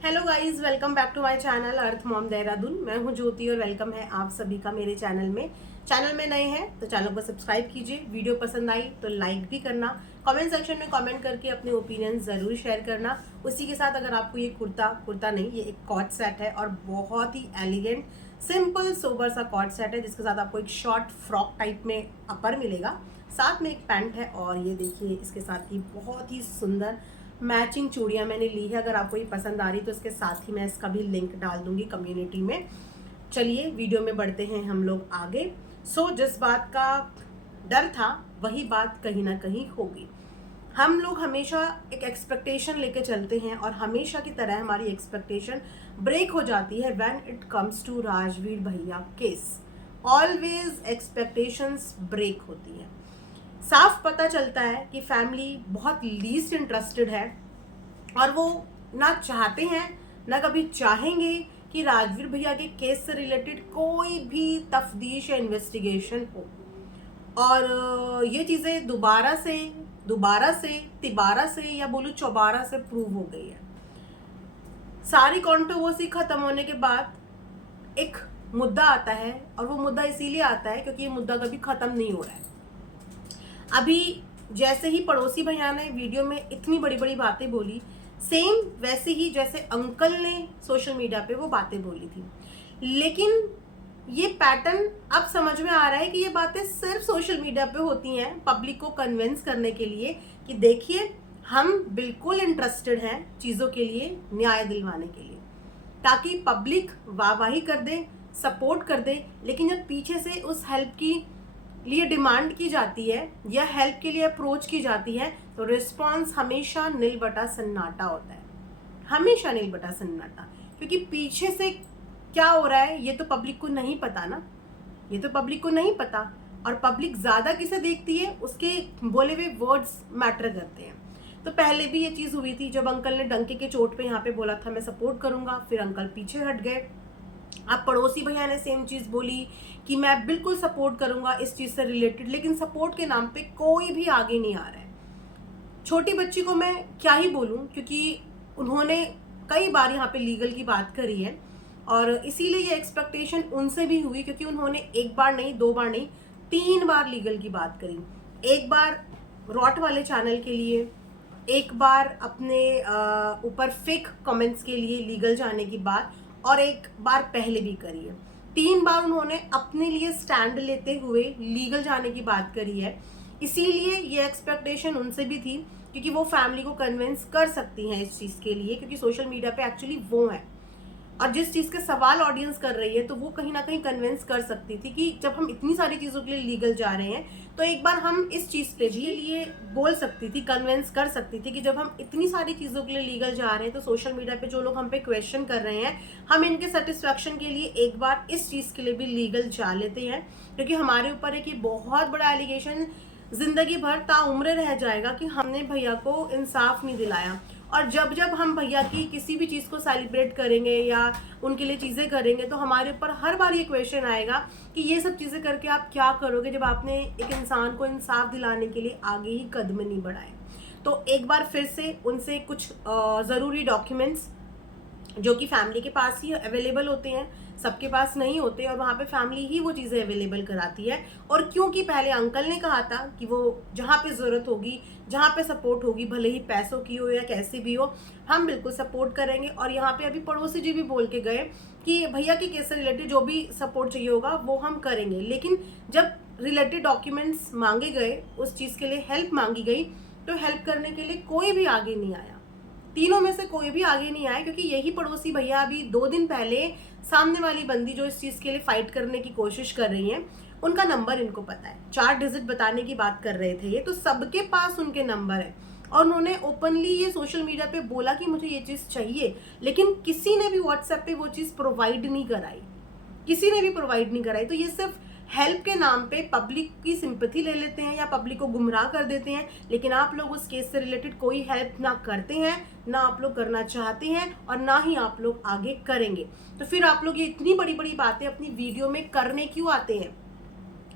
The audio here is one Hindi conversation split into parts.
Hello guys, welcome back to my channel earth mom Dehradun. मैं हूं ज्योति और वेलकम है आप सभी का मेरे चैनल में नए हैं तो चैनल को सब्सक्राइब कीजिए। वीडियो पसंद आई तो लाइक भी करना, कमेंट सेक्शन में कमेंट करके अपने ओपिनियन ज़रूर शेयर करना। उसी के साथ अगर आपको ये कुर्ता नहीं, ये एक कॉट सेट है और बहुत ही एलिगेंट सिंपल सोबर सा कॉट सेट है जिसके साथ आपको एक शॉर्ट फ्रॉक टाइप में अपर मिलेगा, साथ में एक पैंट है और ये देखिए इसके साथ की बहुत ही सुंदर मैचिंग चूड़ियाँ मैंने ली है। अगर आपको ये पसंद आ रही तो इसके साथ ही मैं इसका भी लिंक डाल दूंगी कम्युनिटी में। चलिए वीडियो में बढ़ते हैं हम लोग आगे। जिस बात का डर था वही बात कहीं ना कहीं होगी। हम लोग हमेशा एक एक्सपेक्टेशन लेके चलते हैं और हमेशा की तरह हमारी एक्सपेक्टेशन ब्रेक हो जाती है when it comes to Rajveer भैया केस। ऑलवेज एक्सपेक्टेशंस ब्रेक होती हैं। साफ पता चलता है कि फैमिली बहुत लीस्ट इंटरेस्टेड है और वो ना चाहते हैं ना कभी चाहेंगे कि राजवीर भैया के केस से रिलेटेड कोई भी तफ्तीश या इन्वेस्टिगेशन हो। और ये चीज़ें दोबारा से तिबारा से या बोलूँ चौबारा से प्रूव हो गई है। सारी कंट्रोवर्सी खत्म होने के बाद एक मुद्दा आता है और वो मुद्दा इसीलिए आता है क्योंकि ये मुद्दा कभी खत्म नहीं हो रहा है। अभी जैसे ही पड़ोसी भैया ने वीडियो में इतनी बड़ी बड़ी बातें बोली, सेम वैसे ही जैसे अंकल ने सोशल मीडिया पे वो बातें बोली थी, लेकिन ये पैटर्न अब समझ में आ रहा है कि ये बातें सिर्फ सोशल मीडिया पे होती हैं पब्लिक को कन्विंस करने के लिए कि देखिए हम बिल्कुल इंटरेस्टेड हैं चीज़ों के लिए न्याय दिलवाने के लिए, ताकि पब्लिक वाहवाही कर दे, सपोर्ट कर दे। लेकिन जब पीछे से उस हेल्प की लिए डिमांड की जाती है या हेल्प के लिए अप्रोच की जाती है तो रिस्पांस हमेशा नील बटा सन्नाटा होता है, हमेशा नील बटा सन्नाटा। क्योंकि पीछे से क्या हो रहा है ये तो पब्लिक को नहीं पता ना, ये तो पब्लिक को नहीं पता। और पब्लिक ज़्यादा किसे देखती है, उसके बोले हुए वर्ड्स मैटर करते हैं। तो पहले भी ये चीज़ हुई थी जब अंकल ने डंके के चोट पे यहाँ पे बोला था मैं सपोर्ट करूँगा, फिर अंकल पीछे हट गए। अब पड़ोसी भैया ने सेम चीज़ बोली कि मैं बिल्कुल सपोर्ट करूंगा इस चीज़ से रिलेटेड, लेकिन सपोर्ट के नाम पे कोई भी आगे नहीं आ रहा है। छोटी बच्ची को मैं क्या ही बोलूं क्योंकि उन्होंने कई बार यहाँ पे लीगल की बात करी है और इसीलिए ये एक्सपेक्टेशन उनसे भी हुई क्योंकि उन्होंने एक बार नहीं, दो बार नहीं, 3 बार लीगल की बात करी। एक बार रॉट वाले चैनल के लिए, एक बार अपने ऊपर फेक कमेंट्स के लिए लीगल जाने की बात, और एक बार पहले भी करी है। 3 बार उन्होंने अपने लिए स्टैंड लेते हुए लीगल जाने की बात करी है। इसीलिए ये एक्सपेक्टेशन उनसे भी थी क्योंकि वो फैमिली को कन्विंस कर सकती हैं इस चीज़ के लिए, क्योंकि सोशल मीडिया पे एक्चुअली वो है और जिस चीज़ के सवाल ऑडियंस कर रही है तो वो कहीं ना कहीं कन्विंस कर सकती थी कि जब हम इतनी सारी चीज़ों के लिए लीगल जा रहे हैं तो एक बार हम इस चीज़ पे भी लिए बोल सकती थी, कन्विंस कर सकती थी कि जब हम इतनी सारी चीज़ों के लिए लीगल जा रहे हैं तो सोशल मीडिया पे जो लोग हम पे क्वेश्चन कर रहे हैं, हम इनके सेटिस्फैक्शन के लिए एक बार इस चीज़ के लिए भी लीगल जा लेते हैं। क्योंकि हमारे ऊपर एक ये बहुत बड़ा एलिगेशन जिंदगी भर ताउम्र रह जाएगा कि हमने भैया को इंसाफ नहीं दिलाया। और जब जब हम भैया की किसी भी चीज़ को सेलिब्रेट करेंगे या उनके लिए चीज़ें करेंगे तो हमारे ऊपर हर बार ये क्वेश्चन आएगा कि ये सब चीज़ें करके आप क्या करोगे जब आपने एक इंसान को इंसाफ दिलाने के लिए आगे ही कदम नहीं बढ़ाए। तो एक बार फिर से उनसे कुछ ज़रूरी डॉक्यूमेंट्स जो कि फैमिली के पास ही अवेलेबल होते हैं, सबके पास नहीं होते, और वहाँ पे फैमिली ही वो चीज़ें अवेलेबल कराती है। और क्योंकि पहले अंकल ने कहा था कि वो जहाँ पे ज़रूरत होगी, जहाँ पे सपोर्ट होगी, भले ही पैसों की हो या कैसी भी हो, हम बिल्कुल सपोर्ट करेंगे। और यहाँ पे अभी पड़ोसी जी भी बोल के गए कि भैया के केस से रिलेटेड जो भी सपोर्ट चाहिए होगा वो हम करेंगे। लेकिन जब रिलेटेड डॉक्यूमेंट्स मांगे गए, उस चीज़ के लिए हेल्प मांगी गई, तो हेल्प करने के लिए कोई भी आगे नहीं आया। तीनों में से कोई भी आगे नहीं आया क्योंकि यही पड़ोसी भैया अभी 2 दिन पहले सामने वाली बंदी जो इस चीज़ के लिए फाइट करने की कोशिश कर रही हैं, उनका नंबर इनको पता है। 4 डिजिट बताने की बात कर रहे थे ये, तो सबके पास उनके नंबर है और उन्होंने ओपनली ये सोशल मीडिया पे बोला कि मुझे ये चीज़ चाहिए, लेकिन किसी ने भी व्हाट्सएप पे वो चीज़ प्रोवाइड नहीं कराई, किसी ने भी प्रोवाइड नहीं कराई। तो ये सिर्फ हेल्प के नाम पे पब्लिक की सिंपैथी ले लेते हैं या पब्लिक को गुमराह कर देते हैं, लेकिन आप लोग उस केस से रिलेटेड कोई हेल्प ना करते हैं, ना आप लोग करना चाहते हैं और ना ही आप लोग आगे करेंगे। तो फिर आप लोग ये इतनी बड़ी बड़ी बातें अपनी वीडियो में करने क्यों आते हैं?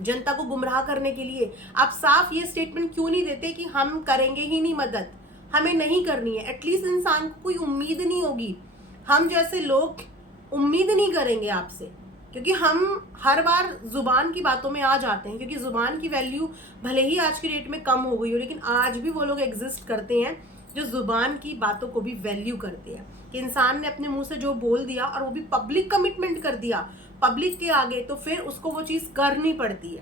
जनता को गुमराह करने के लिए। आप साफ ये स्टेटमेंट क्यों नहीं देते कि हम करेंगे ही नहीं मदद, हमें नहीं करनी है? एटलीस्ट इंसान को कोई उम्मीद नहीं होगी हम जैसे लोग उम्मीद नहीं करेंगे आपसे, क्योंकि हम हर बार जुबान की बातों में आ जाते हैं, क्योंकि जुबान की वैल्यू भले ही आज की डेट में कम हो गई हो, लेकिन आज भी वो लोग एग्जिस्ट करते हैं जो जुबान की बातों को भी वैल्यू करते हैं। कि इंसान ने अपने मुंह से जो बोल दिया और वो भी पब्लिक कमिटमेंट कर दिया पब्लिक के आगे, तो फिर उसको वो चीज़ करनी पड़ती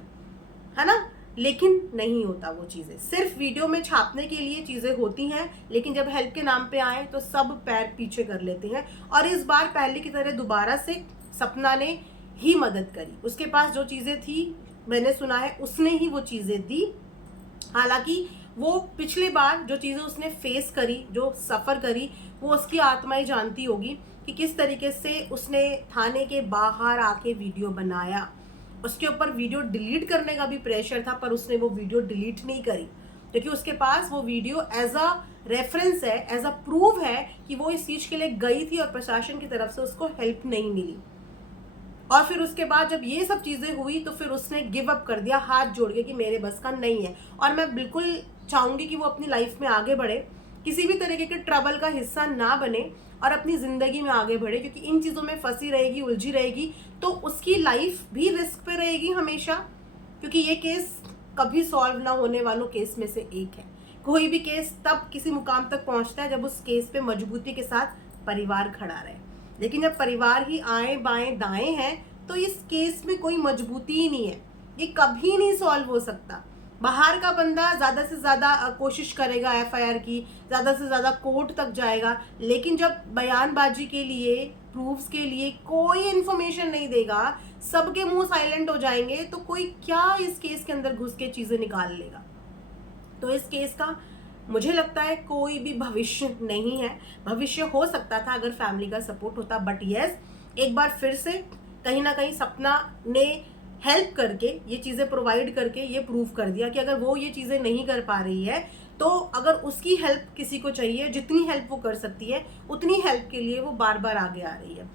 है ना। लेकिन नहीं होता वो चीज़ें, सिर्फ वीडियो में छापने के लिए चीज़ें होती हैं, लेकिन जब हेल्प के नाम पे आए तो सब पैर पीछे कर लेते हैं। और इस बार पहले की तरह दोबारा से सपना ने ही मदद करी। उसके पास जो चीज़ें थी, मैंने सुना है उसने ही वो चीज़ें दी। हालांकि वो पिछली बार जो चीज़ें उसने फेस करी, जो सफ़र करी, वो उसकी आत्मा ही जानती होगी कि किस तरीके से उसने थाने के बाहर आके वीडियो बनाया। उसके ऊपर वीडियो डिलीट करने का भी प्रेशर था, पर उसने वो वीडियो डिलीट नहीं करी, क्योंकि उसके पास वो वीडियो एज अ रेफरेंस है, एज अ प्रूफ है कि वो इस चीज़ के लिए गई थी और प्रशासन की तरफ से उसको हेल्प नहीं मिली। और फिर उसके बाद जब ये सब चीज़ें हुई तो फिर उसने गिव अप कर दिया हाथ जोड़ के कि मेरे बस का नहीं है। और मैं बिल्कुल चाहूँगी कि वो अपनी लाइफ में आगे बढ़े, किसी भी तरीके के ट्रबल का हिस्सा ना बने और अपनी ज़िंदगी में आगे बढ़े, क्योंकि इन चीज़ों में फंसी रहेगी, उलझी रहेगी, तो उसकी लाइफ भी रिस्क पे रहेगी हमेशा। क्योंकि ये केस कभी सॉल्व ना होने वालों केस में से एक है। कोई भी केस तब किसी मुकाम तक पहुंचता है जब उस केस पे मजबूती के साथ परिवार खड़ा रहे, लेकिन जब परिवार ही आए बाएं दाएं हैं तो इस केस में कोई मजबूती ही नहीं है, ये कभी नहीं सॉल्व हो सकता। बाहर का बंदा ज़्यादा से ज़्यादा कोशिश करेगा एफआईआर की, ज़्यादा से ज़्यादा कोर्ट तक जाएगा, लेकिन जब बयानबाजी के लिए, प्रूफ्स के लिए कोई इन्फॉर्मेशन नहीं देगा, सबके मुंह साइलेंट हो जाएंगे, तो कोई क्या इस केस के अंदर घुस के चीज़ें निकाल लेगा। तो इस केस का मुझे लगता है कोई भी भविष्य नहीं है। भविष्य हो सकता था अगर फैमिली का सपोर्ट होता, बट यस, एक बार फिर से कहीं ना कहीं सपना ने हेल्प करके, ये चीज़ें प्रोवाइड करके ये प्रूव कर दिया कि अगर वो ये चीज़ें नहीं कर पा रही है, तो अगर उसकी हेल्प किसी को चाहिए, जितनी हेल्प वो कर सकती है उतनी हेल्प के लिए वो बार बार आगे आ रही है।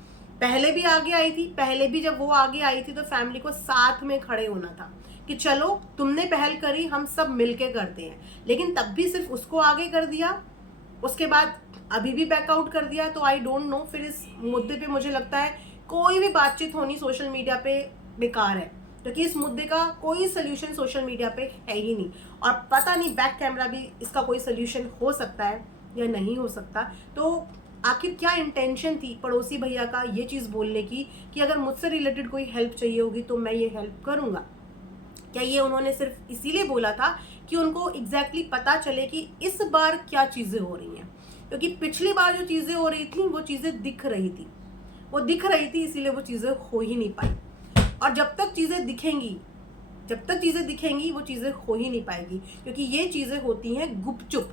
पहले भी आगे आई थी, पहले भी जब वो आगे आई थी तो फैमिली को साथ में खड़े होना था कि चलो तुमने पहल करी, हम सब मिलके करते हैं, लेकिन तब भी सिर्फ उसको आगे कर दिया, उसके बाद अभी भी बैकआउट कर दिया। तो आई डोंट नो, फिर इस मुद्दे पे मुझे लगता है कोई भी बातचीत होनी सोशल मीडिया पे बेकार है, क्योंकि इस मुद्दे का कोई सोल्यूशन सोशल मीडिया पे है ही नहीं, और पता नहीं बैक कैमरा भी इसका कोई सोल्यूशन हो सकता है या नहीं हो सकता। तो आखिर क्या इंटेंशन थी पड़ोसी भैया का ये चीज़ बोलने की कि अगर मुझसे रिलेटेड कोई हेल्प चाहिए होगी तो मैं ये हेल्प करूँगा? क्या ये उन्होंने सिर्फ इसीलिए बोला था कि उनको एग्जैक्टली पता चले कि इस बार क्या चीज़ें हो रही हैं? क्योंकि पिछली बार जो चीज़ें हो रही थी वो चीज़ें दिख रही थी, वो दिख रही थी, इसीलिए वो चीज़ें हो ही नहीं पाई। और जब तक चीज़ें दिखेंगी, जब तक चीज़ें दिखेंगी वो चीज़ें हो ही नहीं पाएगी, क्योंकि ये चीज़ें होती हैं गुपचुप,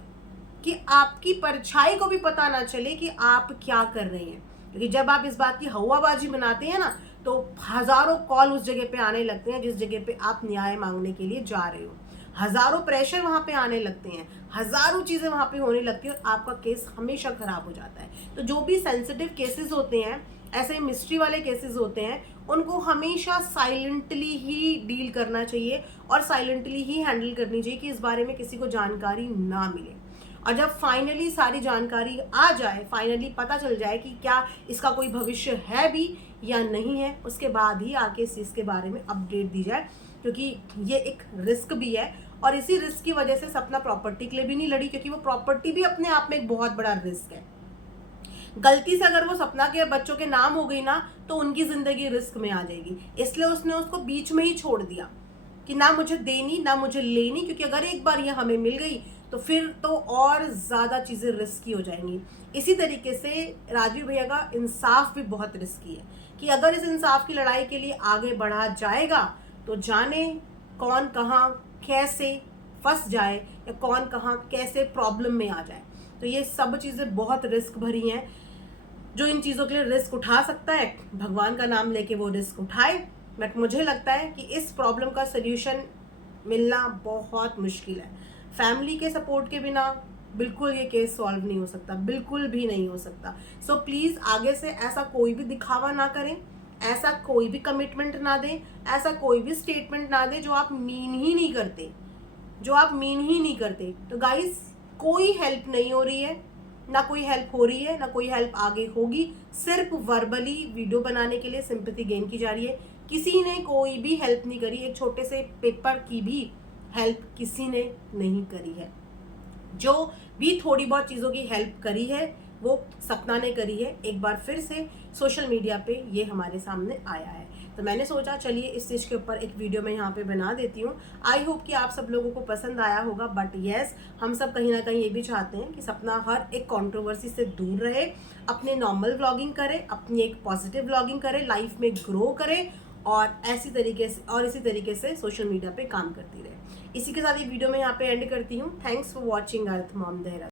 कि आपकी परछाई को भी पता ना चले कि आप क्या कर रहे हैं। क्योंकि जब आप इस बात की हवाबाजी बनाते हैं ना, तो हजारों कॉल उस जगह पे आने लगते हैं जिस जगह पे आप न्याय मांगने के लिए जा रहे हो, हजारों प्रेशर वहां पे आने लगते हैं, हजारों चीजें वहां पे होने लगती है, और आपका केस हमेशा खराब हो जाता है। तो जो भी सेंसिटिव केसेस होते हैं, ऐसे मिस्ट्री वाले केसेस होते हैं, उनको हमेशा साइलेंटली ही डील करना चाहिए और साइलेंटली ही हैंडल करनी चाहिए कि इस बारे में किसी को जानकारी ना मिले। और जब फाइनली सारी जानकारी आ जाए, फाइनली पता चल जाए कि क्या इसका कोई भविष्य है भी या नहीं है, उसके बाद ही आके इस चीज़ के बारे में अपडेट दी जाए, क्योंकि ये एक रिस्क भी है। और इसी रिस्क की वजह से सपना प्रॉपर्टी के लिए भी नहीं लड़ी, क्योंकि वो प्रॉपर्टी भी अपने आप में एक बहुत बड़ा रिस्क है। गलती से अगर वो सपना के बच्चों के नाम हो गई ना, तो उनकी जिंदगी रिस्क में आ जाएगी, इसलिए उसने उसको बीच में ही छोड़ दिया कि ना मुझे देनी ना मुझे लेनी, क्योंकि अगर एक बार ये हमें मिल गई तो फिर तो और ज़्यादा चीज़ें रिस्की हो जाएंगी। इसी तरीके से राजीव भैया का इंसाफ भी बहुत रिस्की है, कि अगर इस इंसाफ की लड़ाई के लिए आगे बढ़ा जाएगा तो जाने कौन कहाँ कैसे फंस जाए, या कौन कहाँ कैसे प्रॉब्लम में आ जाए। तो ये सब चीज़ें बहुत रिस्क भरी हैं। जो इन चीज़ों के लिए रिस्क उठा सकता है, भगवान का नाम लेके वो रिस्क उठाए। बट मुझे लगता है कि इस प्रॉब्लम का सल्यूशन मिलना बहुत मुश्किल है। फैमिली के सपोर्ट के बिना बिल्कुल ये केस सॉल्व नहीं हो सकता, बिल्कुल भी नहीं हो सकता। सो प्लीज़ आगे से ऐसा कोई भी दिखावा ना करें, ऐसा कोई भी कमिटमेंट ना दें, ऐसा कोई भी स्टेटमेंट ना दें जो आप मीन ही नहीं करते, जो आप मीन ही नहीं करते। तो गाइस, कोई हेल्प नहीं हो रही है, ना कोई हेल्प हो रही है, ना कोई हेल्प आगे होगी। सिर्फ वर्बली वीडियो बनाने के लिए सिंपैथी गेन की जा रही है। किसी ने कोई भी हेल्प नहीं करी, एक छोटे से पेपर की भी हेल्प किसी ने नहीं करी है। जो भी थोड़ी बहुत चीज़ों की हेल्प करी है वो सपना ने करी है। एक बार फिर से सोशल मीडिया पे ये हमारे सामने आया है, तो मैंने सोचा चलिए इस चीज़ के ऊपर एक वीडियो मैं यहाँ पे बना देती हूँ। आई होप कि आप सब लोगों को पसंद आया होगा। बट येस, हम सब कहीं ना कहीं ये भी चाहते हैं कि सपना हर एक कंट्रोवर्सी से दूर रहे, अपने नॉर्मल व्लॉगिंग करे, अपनी एक पॉजिटिव व्लॉगिंग करे, लाइफ में ग्रो करे और इसी तरीके से सोशल मीडिया पे काम करती रहे। इसी के साथ ये वीडियो मैं यहाँ पे एंड करती हूँ। Thanks for watching earth mom Dehradun.